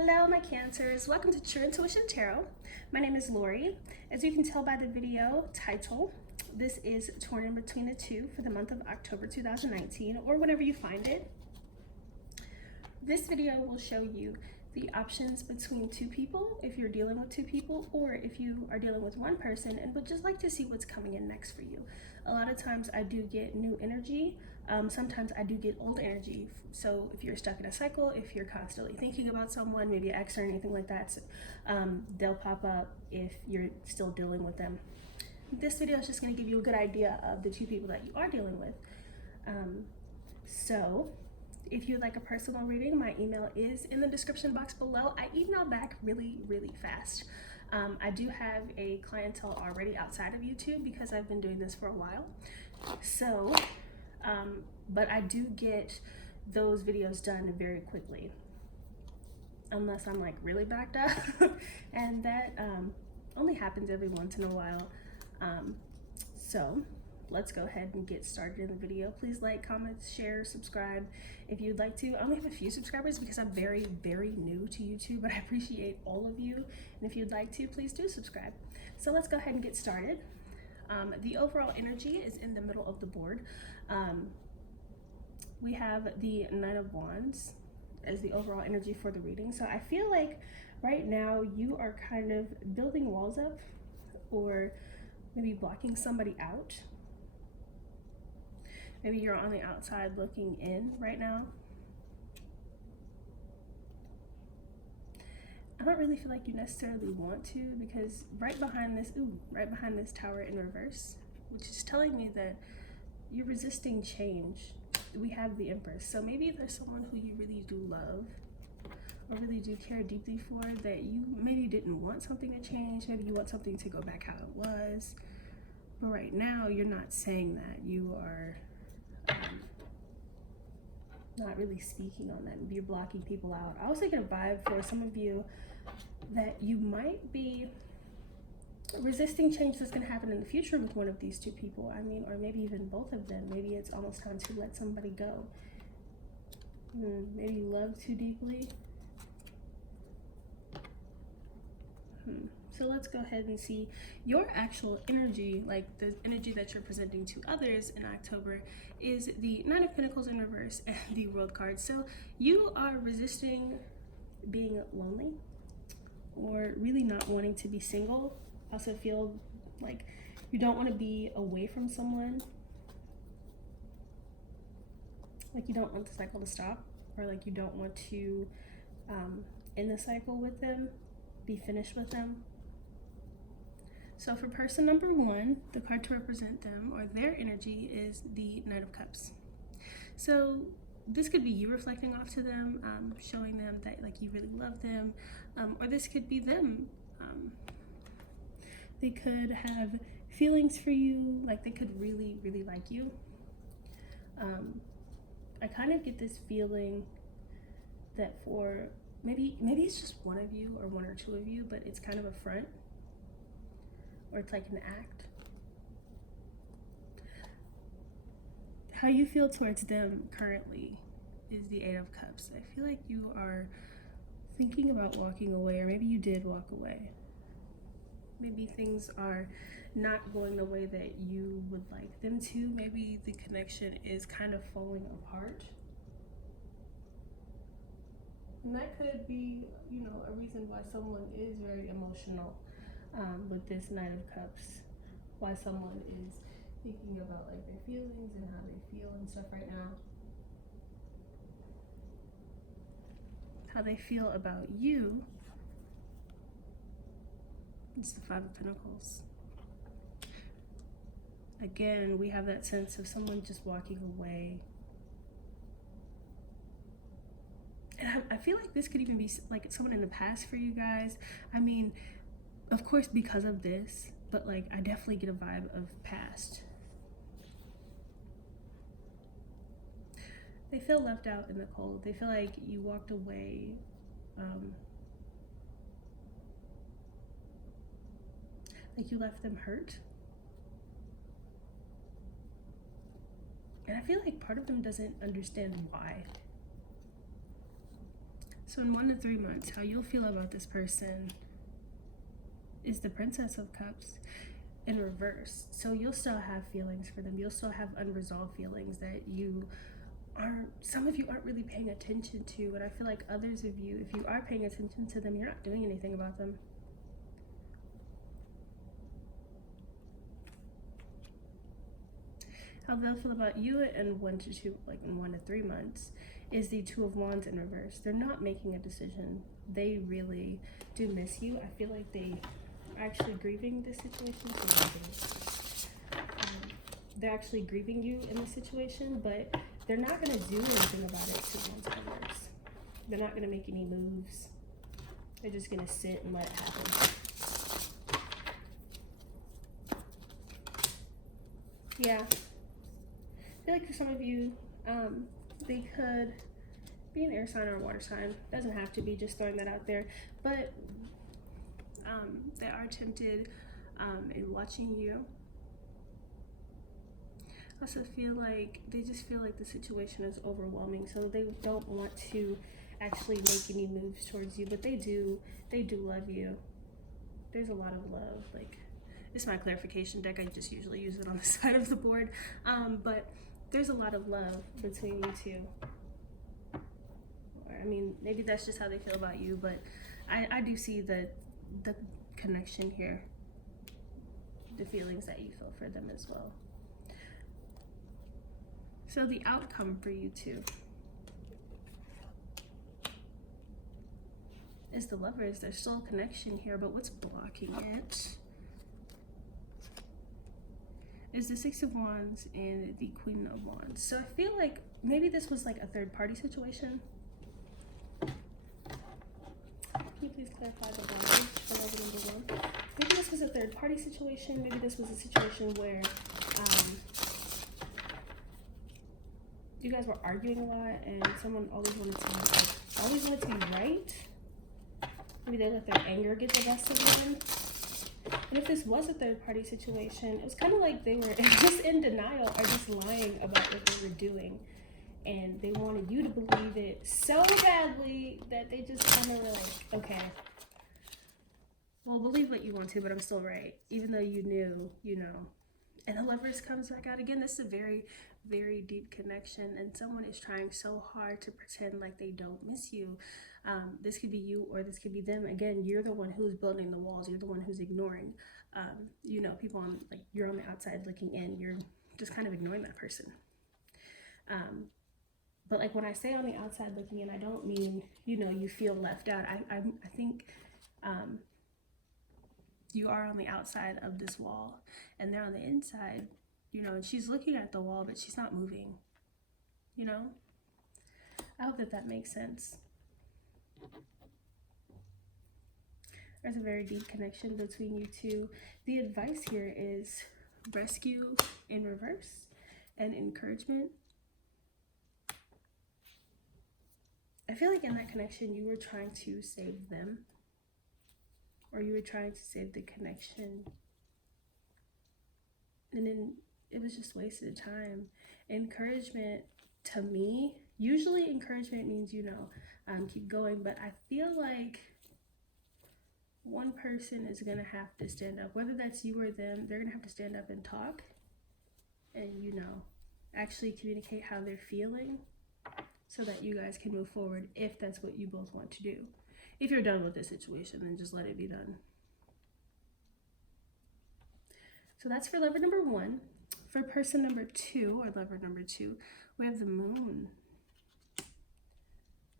Hello, my Cancers. Welcome to True Intuition Tarot. My name is Lori. As you can tell by the video title, this is Torn in Between the Two for the month of October 2019, or whenever you find it. This video will show you the options between two people, if you're dealing with two people, or if you are dealing with one person and would just like to see what's coming in next for you. A lot of times I do get new energy. Sometimes I do get old energy. So if you're stuck in a cycle, if you're constantly thinking about someone, maybe an ex or anything like that, they'll pop up if you're still dealing with them. This video is just going to give you a good idea of the two people that you are dealing with. So if you'd like a personal reading, my email is in the description box below. I email back really fast. I do have a clientele already outside of YouTube because I've been doing this for a while. So, but I do get those videos done very quickly, unless I'm like really backed up, and that only happens every once in a while. So let's go ahead and get started in the video. Please like, comment, share, subscribe if you'd like to. I only have a few subscribers because I'm very new to YouTube, but I appreciate all of you. And if you'd like to, please do subscribe. So let's go ahead and get started. The overall energy is in the middle of the board. We have the Nine of Wands as the overall energy for the reading. So I feel like right now you are kind of building walls up, or maybe blocking somebody out. Maybe you're on the outside looking in right now. I don't really feel like you necessarily want to, because right behind this Tower in reverse, which is telling me that you're resisting change. We have the Empress. So maybe there's someone who you really do love or really do care deeply for, that you maybe didn't want something to change. Maybe you want something to go back how it was. But right now you're not saying that. You are not really speaking on that. You're blocking people out. I was taking a vibe for some of you that you might be resisting change that's going to happen in the future with one of these two people. I mean, or maybe even both of them. Maybe it's almost time to let somebody go. Maybe you love too deeply. So let's go ahead and see your actual energy, like the energy that you're presenting to others in October is the Nine of Pentacles in reverse and the World card. So you are resisting being lonely, or really not wanting to be single. Also feel like you don't want to be away from someone. Like you don't want the cycle to stop, or like you don't want to end the cycle with them, be finished with them. So for person number one, the card to represent them or their energy is the Knight of Cups. So this could be you reflecting off to them, showing them that like you really love them, or this could be them. They could have feelings for you, like they could really like you. I kind of get this feeling that for maybe it's just one of you or one or two of you, but it's kind of a front, or it's like an act. How you feel towards them currently is the Eight of Cups. I feel like you are thinking about walking away, or maybe you did walk away. Maybe things are not going the way that you would like them to. Maybe the connection is kind of falling apart. And that could be, you know, a reason why someone is very emotional with this Knight of Cups. Why someone is thinking about like their feelings and how they feel and stuff right now. How they feel about you. It's the Five of Pentacles. Again, we have that sense of someone just walking away. And I feel like this could even be like someone in the past for you guys. I mean, of course, because of this, but like I definitely get a vibe of past. They feel left out in the cold. They feel like you walked away. Like you left them hurt. And I feel like part of them doesn't understand why. So in 1 to 3 months, how you'll feel about this person is the Princess of Cups in reverse. So you'll still have feelings for them. You'll still have unresolved feelings that some of you aren't really paying attention to. And I feel like others of you, if you are paying attention to them, you're not doing anything about them. How they'll feel about you in 1 to 3 months is the Two of Wands in reverse. They're not making a decision. They really do miss you. I feel like they are actually grieving this situation. They're actually grieving you in this situation, but they're not going to do anything about it. Two Wands in reverse. They're not going to make any moves. They're just going to sit and let it happen. Yeah. I feel like for some of you, they could be an air sign or a water sign. Doesn't have to be, just throwing that out there. But they are tempted in watching you. I also feel like they just feel like the situation is overwhelming, so they don't want to actually make any moves towards you, but they do love you. There's a lot of love. Like, this is my clarification deck. I just usually use it on the side of the board. But there's a lot of love between you two. Or, I mean, maybe that's just how they feel about you, but I do see the connection here, the feelings that you feel for them as well. So the outcome for you two is the Lovers. There's still a connection here, but what's blocking it is the Six of Wands and the Queen of Wands. So I feel like maybe this was like a third party situation. Can you please clarify the boundary for level number 1? Maybe this was a third party situation. Maybe this was a situation where you guys were arguing a lot and someone always wanted to be right. Maybe they let their anger get the best of them. And if this was a third party situation, it was kind of like they were just in denial or just lying about what they were doing. And they wanted you to believe it so badly that they just kind of were like, okay, well, believe what you want to, but I'm still right. Even though you knew, you know. And the Lovers comes back out again. This is a very, very deep connection, and someone is trying so hard to pretend like they don't miss you. This could be you or this could be them. Again, you're the one who's building the walls. You're the one who's ignoring, you know, people on, like, you're on the outside looking in. You're just kind of ignoring that person. But like when I say on the outside looking in, I don't mean, you know, you feel left out. I think you are on the outside of this wall and they're on the inside, you know, and she's looking at the wall, but she's not moving, you know? I hope that makes sense. There's a very deep connection between you two. The advice here is rescue in reverse and encouragement. I feel like in that connection, you were trying to save them, or you were trying to save the connection, and then it was just wasted time. Encouragement, to me, usually encouragement means, you know, keep going, but I feel like one person is gonna have to stand up, whether that's you or them. They're gonna have to stand up and talk and, you know, actually communicate how they're feeling so that you guys can move forward if that's what you both want to do. If you're done with this situation, then just let it be done. So that's for lover number 1. For person number 2, or lover number 2, we have the Moon.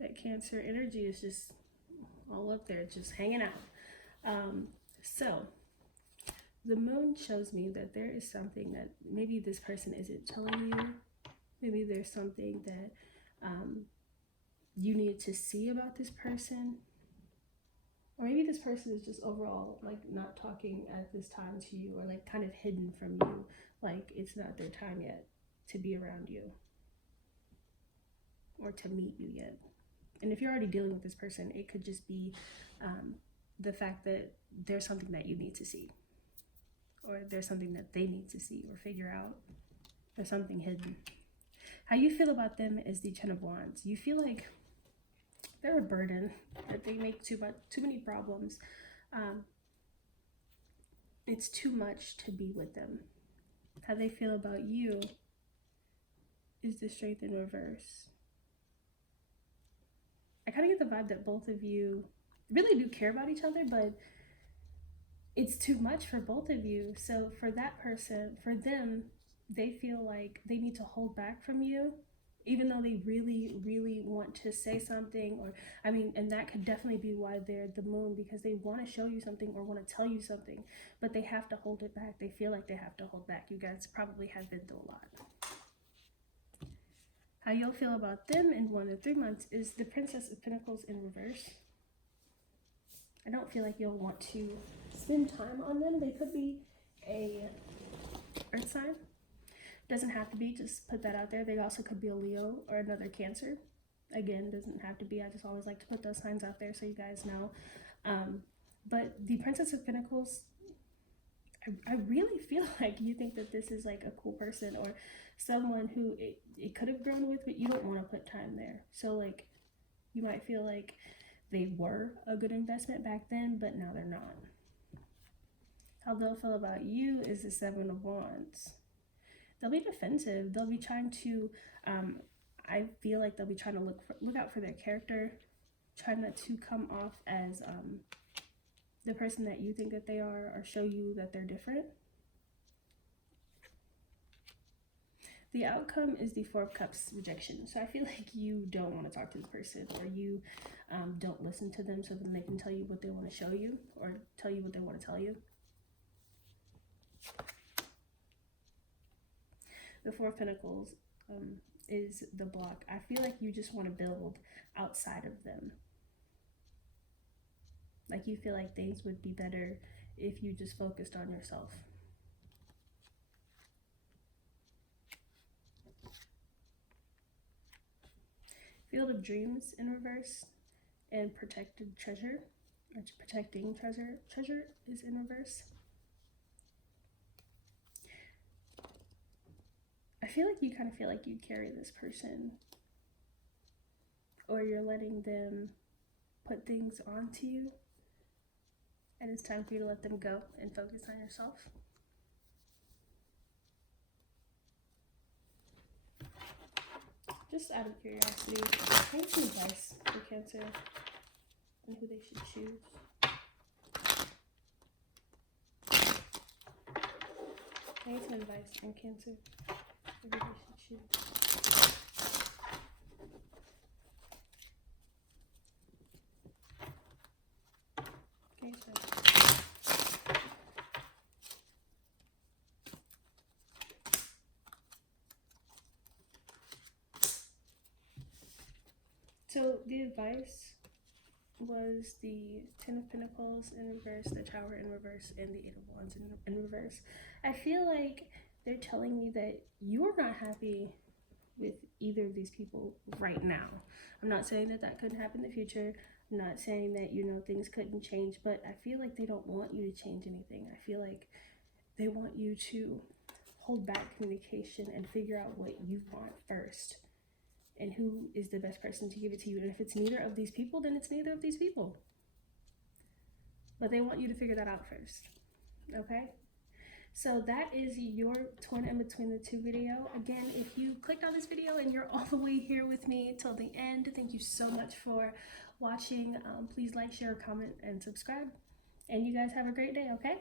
That Cancer energy is just all up there, just hanging out. So the Moon shows me that there is something that maybe this person isn't telling you. Maybe there's something that you need to see about this person. Or maybe this person is just overall like not talking at this time to you, or like kind of hidden from you. Like it's not their time yet to be around you or to meet you yet. And if you're already dealing with this person, it could just be the fact that there's something that you need to see, or there's something that they need to see or figure out. There's something hidden. How you feel about them is the Ten of Wands. You feel like they're a burden, that they make too many problems. It's too much to be with them. How they feel about you is the Strength in reverse. I kind of get the vibe that both of you really do care about each other, but it's too much for both of you. So for that person, for them, they feel like they need to hold back from you, even though they really, really want to say something. Or, I mean, and that could definitely be why they're the moon, because they want to show you something or want to tell you something, but they have to hold it back. They feel like they have to hold back. You guys probably have been through a lot. How you'll feel about them in 1 to 3 months is the Princess of Pentacles in reverse. I don't feel like you'll want to spend time on them. They could be a earth sign. Doesn't have to be, just put that out there. They also could be a Leo or another Cancer. Again, doesn't have to be. I just always like to put those signs out there so you guys know. But the Princess of Pentacles, I really feel like you think that this is like a cool person or someone who it could have grown with, but you don't want to put time there. So like you might feel like they were a good investment back then, but now they're not. How they'll feel about you is the Seven of Wands. They'll be defensive. They'll be trying to, I feel like they'll be trying to look out for their character, trying not to come off as the person that you think that they are, or show you that they're different. The outcome is the Four of Cups, rejection. So I feel like you don't want to talk to this person, or you don't listen to them so then they can tell you what they want to show you or tell you what they want to tell you. The Four of Pentacles is the block. I feel like you just want to build outside of them. Like you feel like things would be better if you just focused on yourself. Field of Dreams in reverse, and Protected Treasure, or Protecting Treasure. Treasure is in reverse. I feel like you kind of feel like you carry this person, or you're letting them put things onto you, and it's time for you to let them go and focus on yourself. Just out of curiosity, I need some advice for Cancer and who they should choose. I need some advice on Cancer, who they should choose. So the advice was the Ten of Pentacles in reverse, the Tower in reverse, and the Eight of Wands in reverse. I feel like they're telling me that you're not happy with either of these people right now. I'm not saying that that couldn't happen in the future. I'm not saying that, you know, things couldn't change, but I feel like they don't want you to change anything. I feel like they want you to hold back communication and figure out what you want first, and who is the best person to give it to you. And if it's neither of these people, then it's neither of these people. But they want you to figure that out first, okay? So that is your Torn in Between the Two video. Again, if you clicked on this video and you're all the way here with me till the end, thank you so much for watching. Please like, share, comment, and subscribe. And you guys have a great day, okay?